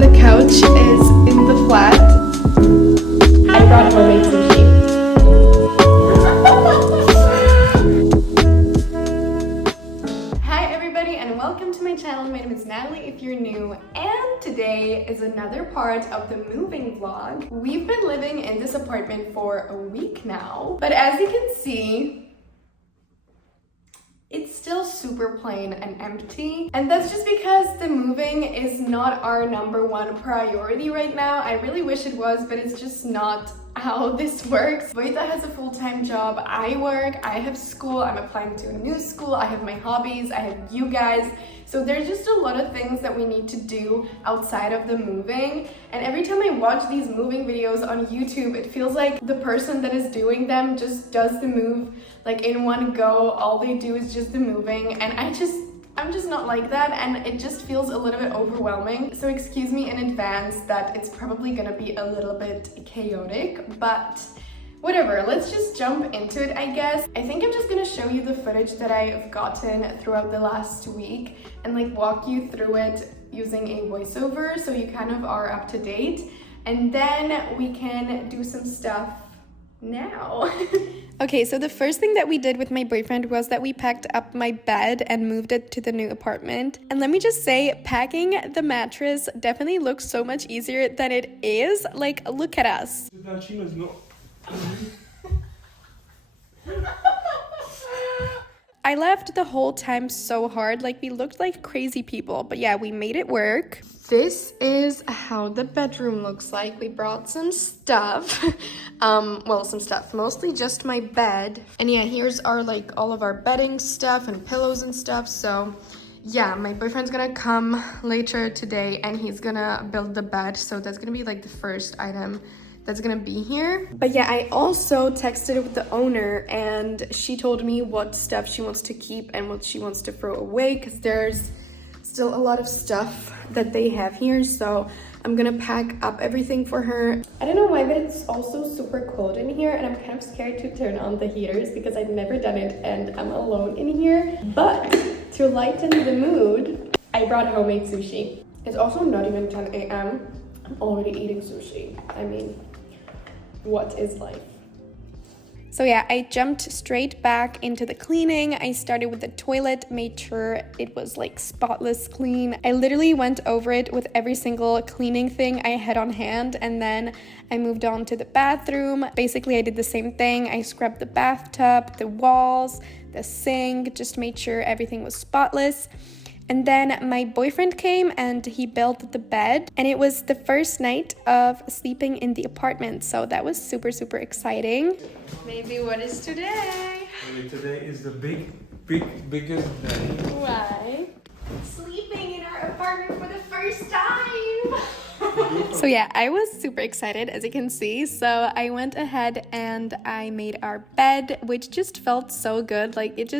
The couch is in the flat. I brought homemade sushi. Hi everybody and welcome to my channel. My name is Natalie if you're new, and today is another part of the moving vlog. We've been living in this apartment for a week now, but as you can see, it's still super plain and empty, and that's just because the moving is not our #1 priority right now. I really wish it was, but it's just not how this works. Vojta has a full-time job, I work, I have school, I'm applying to a new school, I have my hobbies, I have you guys. So there's just a lot of things that we need to do outside of the moving. And every time I watch these moving videos on YouTube, it feels like the person that is doing them just does the move like in one go. All they do is just the moving, and I'm just not like that, and it just feels a little bit overwhelming. So excuse me in advance that it's probably gonna be a little bit chaotic, but whatever, let's just jump into it, I guess. I think I'm just gonna show you the footage that I've gotten throughout the last week and like walk you through it using a voiceover so you kind of are up to date, and then we can do some stuff now. Okay, so the first thing that we did with my boyfriend was that we packed up my bed and moved it to the new apartment. And let me just say, packing the mattress definitely looks so much easier than it is. Like, look at us. I laughed the whole time so hard, like we looked like crazy people, but yeah, we made it work. This is how the bedroom looks like. We brought some stuff, some stuff, mostly just my bed. And yeah, here's our like all of our bedding stuff and pillows and stuff. So yeah, my boyfriend's gonna come later today and he's gonna build the bed. So that's gonna be like the first item that's gonna be here. But yeah, I also texted with the owner and she told me what stuff she wants to keep and what she wants to throw away, because there's still a lot of stuff that they have here. So I'm gonna pack up everything for her. I don't know why, but it's also super cold in here and I'm kind of scared to turn on the heaters because I've never done it and I'm alone in here. But to lighten the mood, I brought homemade sushi. It's also not even 10 a.m. I'm already eating sushi. I mean, what is life? So yeah, I jumped straight back into the cleaning. I started with the toilet, made sure it was like spotless clean. I literally went over it with every single cleaning thing I had on hand, and then I moved on to the bathroom. Basically, I did the same thing. I scrubbed the bathtub, the walls, the sink, just made sure everything was spotless. And then my boyfriend came and he built the bed, and it was the first night of sleeping in the apartment. So that was super, super exciting. Maybe what is today? Today is the biggest day. Why? Sleeping in our apartment for the first time. So yeah, I was super excited, as you can see. So I went ahead and I made our bed, which just felt so good. Like it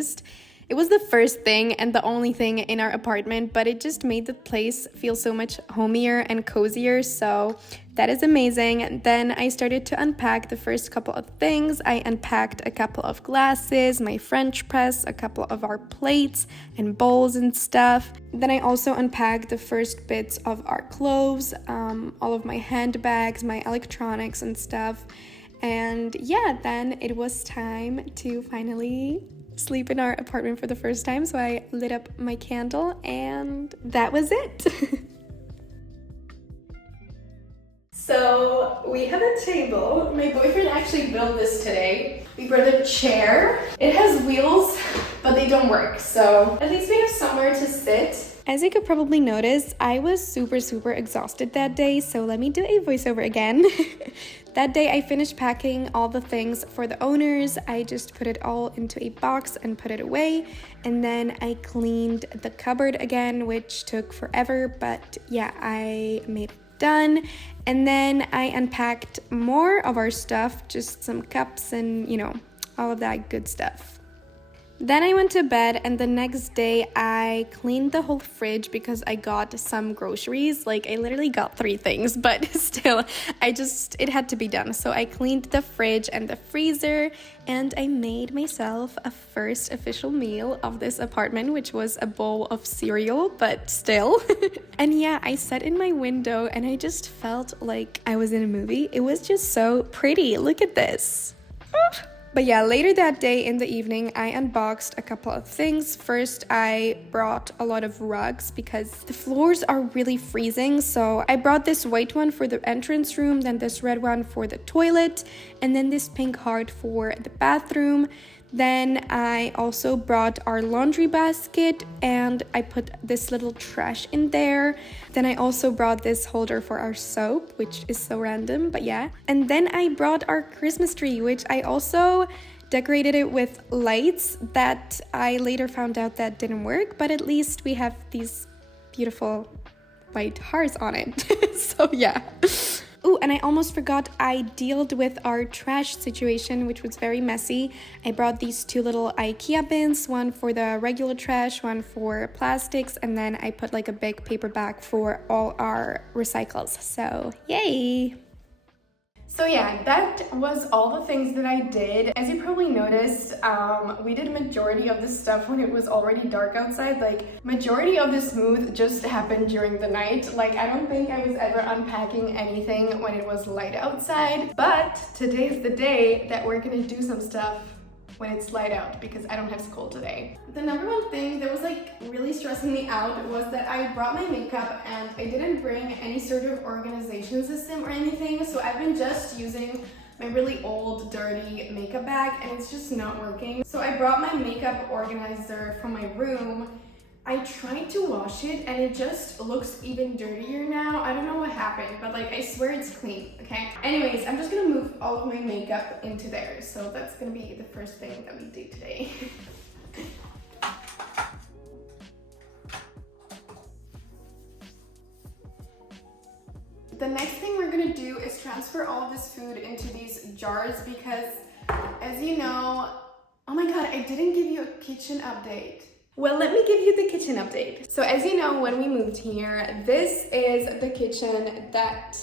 was the first thing and the only thing in our apartment, but it just made the place feel so much homier and cozier, so that is amazing. And then I started to unpack the first couple of things. I unpacked a couple of glasses, my French press, a couple of our plates and bowls and stuff. Then I also unpacked the first bits of our clothes, all of my handbags, my electronics and stuff. And yeah, then it was time to finally sleep in our apartment for the first time. So I lit up my candle and that was it. So we have a table. My boyfriend actually built this today. We brought a chair. It has wheels, but they don't work. So at least we have somewhere to sit. As you could probably notice, I was super, super exhausted that day. So let me do a voiceover again. That day I finished packing all the things for the owners. I just put it all into a box and put it away. And then I cleaned the cupboard again, which took forever, but yeah, I made it done. And then I unpacked more of our stuff, just some cups and, you know, all of that good stuff. Then I went to bed, and the next day I cleaned the whole fridge because I got some groceries. Like, I literally got 3 things, but still, it had to be done. So I cleaned the fridge and the freezer, and I made myself a first official meal of this apartment, which was a bowl of cereal, but still. And yeah, I sat in my window and I just felt like I was in a movie. It was just so pretty. Look at this. But yeah, later that day in the evening, I unboxed a couple of things. First, I brought a lot of rugs because the floors are really freezing. So I brought this white one for the entrance room, then this red one for the toilet, and then this pink heart for the bathroom. Then I also brought our laundry basket and I put this little trash in there. Then I also brought this holder for our soap, which is so random, but yeah. And then I brought our Christmas tree, which I also decorated it with lights that I later found out that didn't work, but at least we have these beautiful white hearts on it. So yeah. Oh, and I almost forgot, I dealt with our trash situation, which was very messy. I brought these 2 little IKEA bins, one for the regular trash, one for plastics, and then I put like a big paper bag for all our recycles. So, yay! So yeah, that was all the things that I did. As you probably noticed, we did majority of this stuff when it was already dark outside. Like, majority of the smooth just happened during the night. Like, I don't think I was ever unpacking anything when it was light outside. But today's the day that we're gonna do some stuff when it's light out because I don't have school today. The number one thing that was like really stressing me out was that I brought my makeup and I didn't bring any sort of organization system or anything. So I've been just using my really old dirty makeup bag and it's just not working. So I brought my makeup organizer from my room. I tried to wash it and it just looks even dirtier now. I don't know what happened, but like I swear it's clean, okay? Anyways, I'm just gonna move all of my makeup into there. So that's gonna be the first thing that we do today. The next thing we're gonna do is transfer all of this food into these jars because, as you know, oh my god, I didn't give you a kitchen update. Well, let me give you the kitchen update. So as you know, when we moved here, this is the kitchen that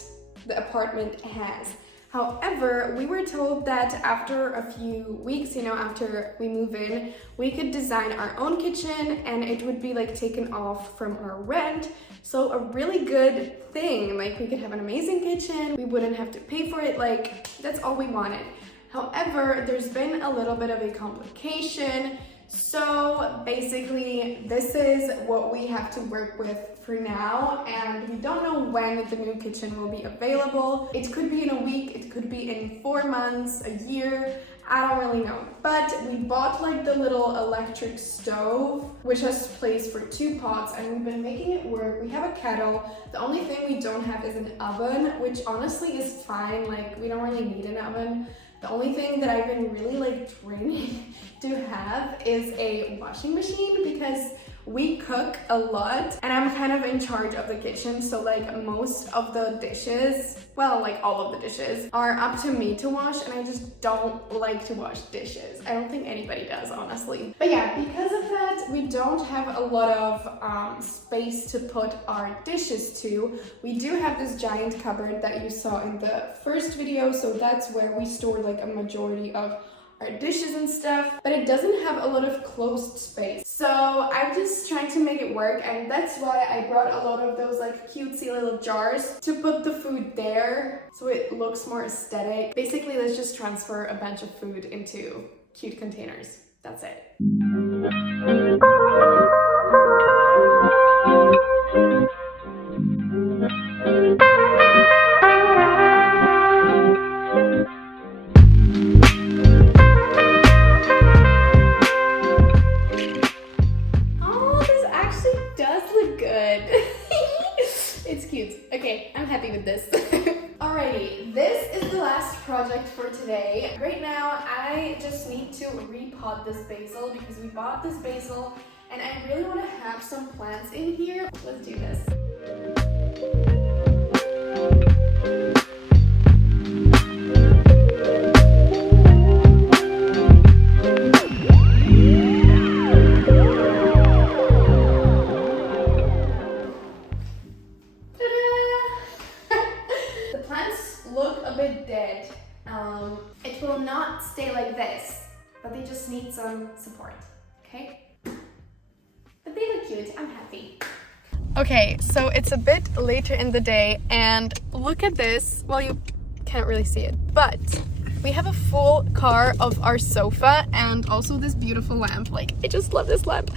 the apartment has. However, we were told that after a few weeks, you know, after we move in, we could design our own kitchen and it would be like taken off from our rent. So a really good thing, like we could have an amazing kitchen, we wouldn't have to pay for it, like that's all we wanted. However, there's been a little bit of a complication. So basically, this is what we have to work with for now, and we don't know when the new kitchen will be available. It could be in a week, it could be in 4 months, a year, I don't really know. But we bought like the little electric stove, which has place for 2 pots, and we've been making it work. We have a kettle. The only thing we don't have is an oven, which honestly is fine, like we don't really need an oven. The only thing that I've been really like dreaming to have is a washing machine because we cook a lot and I'm kind of in charge of the kitchen. So like most of the dishes, well, like all of the dishes are up to me to wash and I just don't like to wash dishes. I don't think anybody does, honestly. But yeah, because of that, we don't have a lot of space to put our dishes to. We do have this giant cupboard that you saw in the first video. So that's where we store like a majority of our dishes and stuff, but it doesn't have a lot of closed space. So I'm just trying to make it work, and that's why I brought a lot of those like cutesy little jars to put the food there so it looks more aesthetic. Basically, let's just transfer a bunch of food into cute containers. That's it. Okay, I'm happy with this. Alrighty, this is the last project for today. Right now, I just need to repot this basil because we bought this basil and I really want to have some plants in here. Let's do this. it will not stay like this, but they just need some support, okay? But they look cute, I'm happy. Okay, so it's a bit later in the day and look at this. Well, you can't really see it, but we have a full car of our sofa and also this beautiful lamp. Like, I just love this lamp,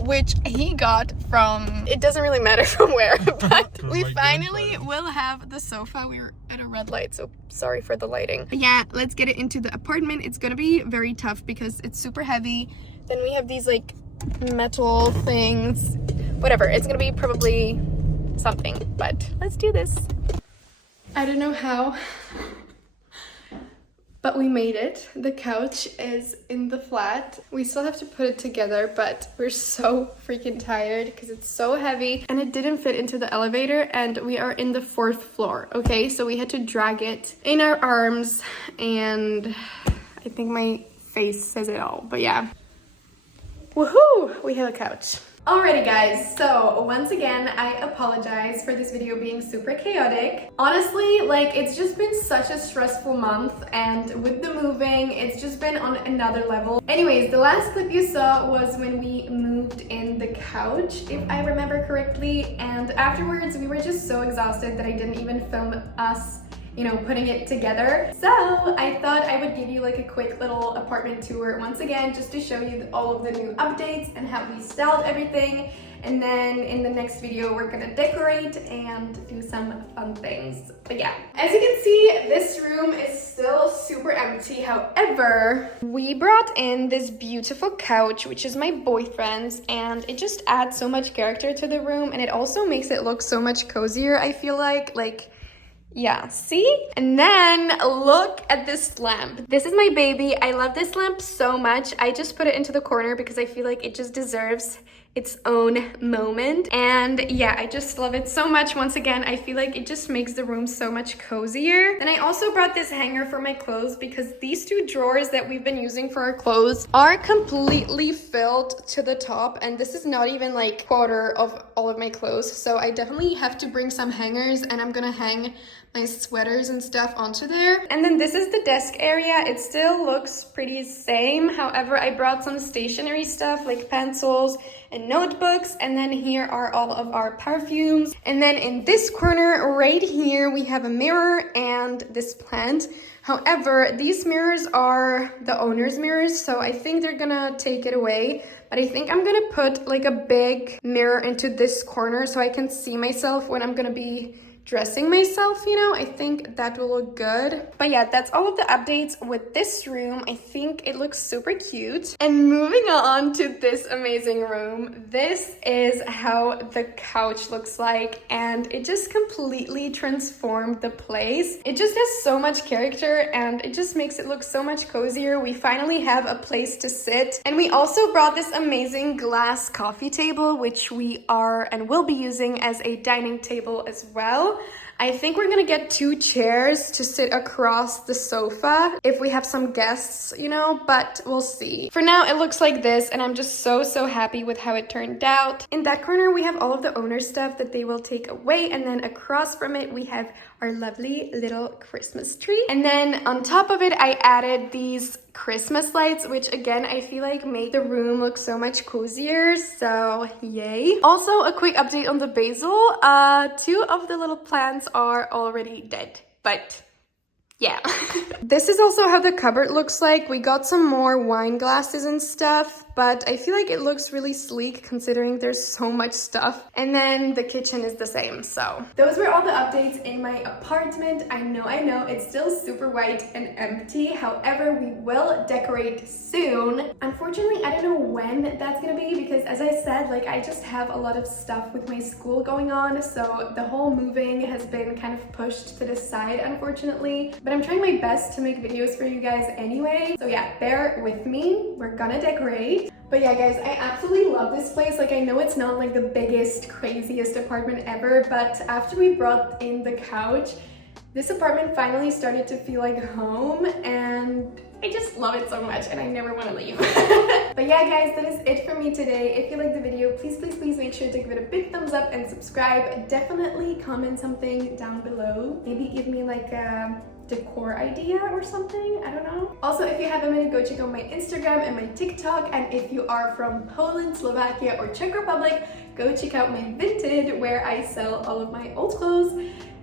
which he got from, it doesn't really matter from where, but we finally will have the sofa. We're at a red light, so sorry for the lighting. But yeah, let's get it into the apartment. It's gonna be very tough because it's super heavy. Then we have these like metal things, whatever. It's gonna be probably something, but let's do this. I don't know how, but we made it. The couch is in the flat. We still have to put it together, but we're so freaking tired because it's so heavy and it didn't fit into the elevator, and we are in the 4th floor, okay? So we had to drag it in our arms, and I think my face says it all, but yeah. Woohoo! We have a couch. Alrighty guys, so once again, I apologize for this video being super chaotic. Honestly, like, it's just been such a stressful month, and with the moving, it's just been on another level. Anyways, the last clip you saw was when we moved in the couch, if I remember correctly, and afterwards we were just so exhausted that I didn't even film us, you know, putting it together. So I thought I would give you like a quick little apartment tour once again, just to show you all of the new updates and how we styled everything. And then in the next video, we're gonna decorate and do some fun things. But yeah, as you can see, this room is still super empty. However, we brought in this beautiful couch, which is my boyfriend's, and it just adds so much character to the room, and it also makes it look so much cozier, I feel like, yeah, see? And then look at this lamp. This is my baby. I love this lamp so much. I just put it into the corner because I feel like it just deserves its own moment. And yeah, I just love it so much. Once again, I feel like it just makes the room so much cozier. Then I also brought this hanger for my clothes because these 2 drawers that we've been using for our clothes are completely filled to the top, and this is not even like quarter of all of my clothes. So I definitely have to bring some hangers, and I'm gonna hang my sweaters and stuff onto there. And then this is the desk area. It still looks pretty same. However, I brought some stationery stuff like pencils and notebooks, and then here are all of our perfumes. And then in this corner right here, we have a mirror and this plant. However, these mirrors are the owner's mirrors, so I think they're gonna take it away. But I think I'm gonna put like a big mirror into this corner so I can see myself when I'm gonna be dressing myself, you know. I think that will look good. But yeah, that's all of the updates with this room. I think it looks super cute. And moving on to this amazing room, this is how the couch looks like, and it just completely transformed the place. It just has so much character and it just makes it look so much cozier. We finally have a place to sit, and we also brought this amazing glass coffee table, which we are and will be using as a dining table as well. I think we're gonna get 2 chairs to sit across the sofa if we have some guests, you know, but we'll see. For now, it looks like this, and I'm just so happy with how it turned out. In that corner, we have all of the owner stuff that they will take away, and then across from it, we have our lovely little Christmas tree. And then on top of it, I added these Christmas lights, which again, I feel like make the room look so much cozier, so yay. Also, a quick update on the basil. 2 of the little plants are already dead, but yeah. This is also how the cupboard looks like. We got some more wine glasses and stuff, but I feel like it looks really sleek considering there's so much stuff. And then the kitchen is the same, so. Those were all the updates in my apartment. I know, it's still super white and empty. However, we will decorate soon. Unfortunately, I don't know when that's gonna be because, as I said, like, I just have a lot of stuff with my school going on, so the whole moving has been kind of pushed to the side, unfortunately. But I'm trying my best to make videos for you guys anyway. So yeah, bear with me. We're gonna decorate. But yeah, guys, I absolutely love this place. Like, I know it's not like the biggest, craziest apartment ever, but after we brought in the couch, this apartment finally started to feel like home, and I just love it so much and I never want to leave. But yeah, guys, that is it for me today. If you liked the video, please make sure to give it a big thumbs up and subscribe. Definitely comment something down below. Maybe give me like a decor idea or something. I don't know. Also, if you have a minute, go check out my Instagram and my TikTok. And if you are from Poland, Slovakia, or Czech Republic, go check out my Vinted where I sell all of my old clothes.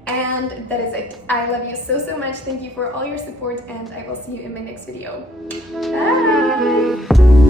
And that is it. I love you so, so much. Thank you for all your support, and I will see you in my next video. Bye!